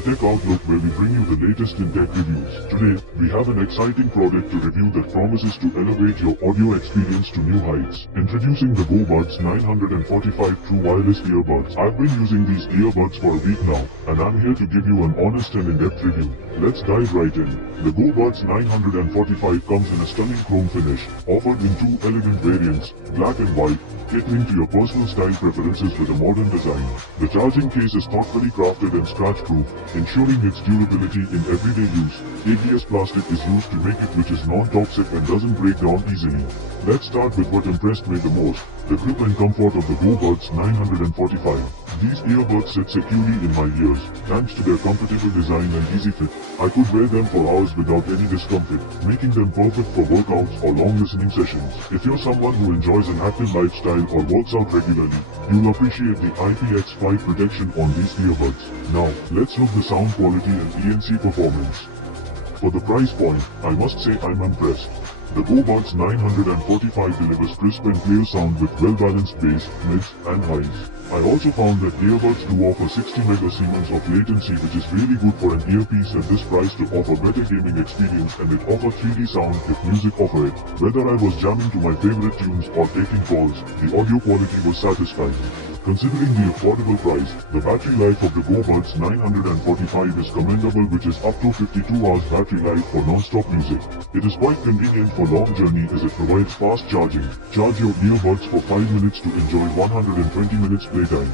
the Tech Outlook, where we bring you the latest in tech reviews. Today, we have an exciting product to review that promises to elevate your audio experience to new heights. Introducing the GoBuds 945 True Wireless Earbuds. I've been using these earbuds for a week now, and I'm here to give you an honest and in-depth review. Let's dive right in. The GoBuds 945 comes in a stunning chrome finish, offered in two elegant variants, black and white, catering to your personal style preferences with a modern design. The charging case is thoughtfully crafted and scratch-proof, ensuring its durability in everyday use. ABS plastic is used to make it, which is non-toxic and doesn't break down easily. Let's start with what impressed me the most, the grip and comfort of the GoBuds 945. These earbuds sit securely in my ears, thanks to their comfortable design and easy fit. I could wear them for hours without any discomfort, making them perfect for workouts or long listening sessions. If you're someone who enjoys an active lifestyle or works out regularly, you'll appreciate the IPX5 protection on these earbuds. Now, let's look the sound quality and ENC performance. For the price point, I must say I'm impressed. The GoBuds 945 delivers crisp and clear sound with well-balanced bass, mids, and highs. I also found that earbuds do offer 60 megasiemens of latency, which is really good for an earpiece at this price to offer better gaming experience, and it offers 3D sound if music offer it. Whether I was jamming to my favorite tunes or taking calls, the audio quality was satisfying. Considering the affordable price, the battery life of the GoBuds 945 is commendable, which is up to 52 hours battery life for non-stop music. It is quite convenient for long journey as it provides fast charging. Charge your earbuds for 5 minutes to enjoy 120 minutes playtime.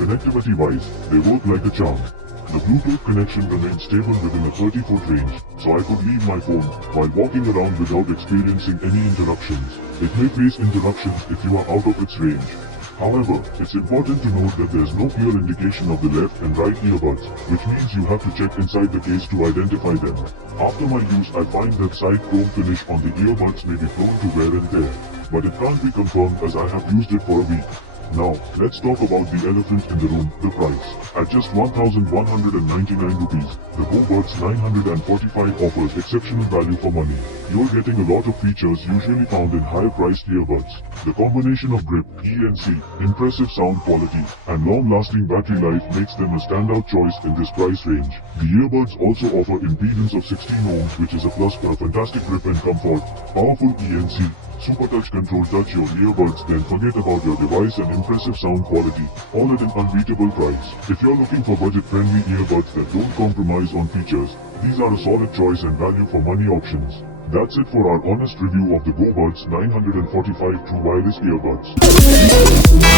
Connectivity-wise, they work like a charm. The Bluetooth connection remains stable within a 30-foot range, so I could leave my phone while walking around without experiencing any interruptions. It may face interruptions if you are out of its range. However, it's important to note that there's no clear indication of the left and right earbuds, which means you have to check inside the case to identify them. After my use, I find that side chrome finish on the earbuds may be prone to wear and tear, but it can't be confirmed as I have used it for a week. Now, let's talk about the elephant in the room, the price. At just 1,199 rupees, the GoBuds 945 offers exceptional value for money. You're getting a lot of features usually found in higher-priced earbuds. The combination of grip, ENC, impressive sound quality, and long-lasting battery life makes them a standout choice in this price range. The earbuds also offer impedance of 16 ohms, which is a plus for a fantastic grip and comfort, powerful ENC, super touch control. Touch your earbuds, then forget about your device, and impressive sound quality, all at an unbeatable price. If you're looking for budget-friendly earbuds that don't compromise on features, these are a solid choice and value for money options. That's it for our honest review of the GoBuds 945 True Wireless Earbuds.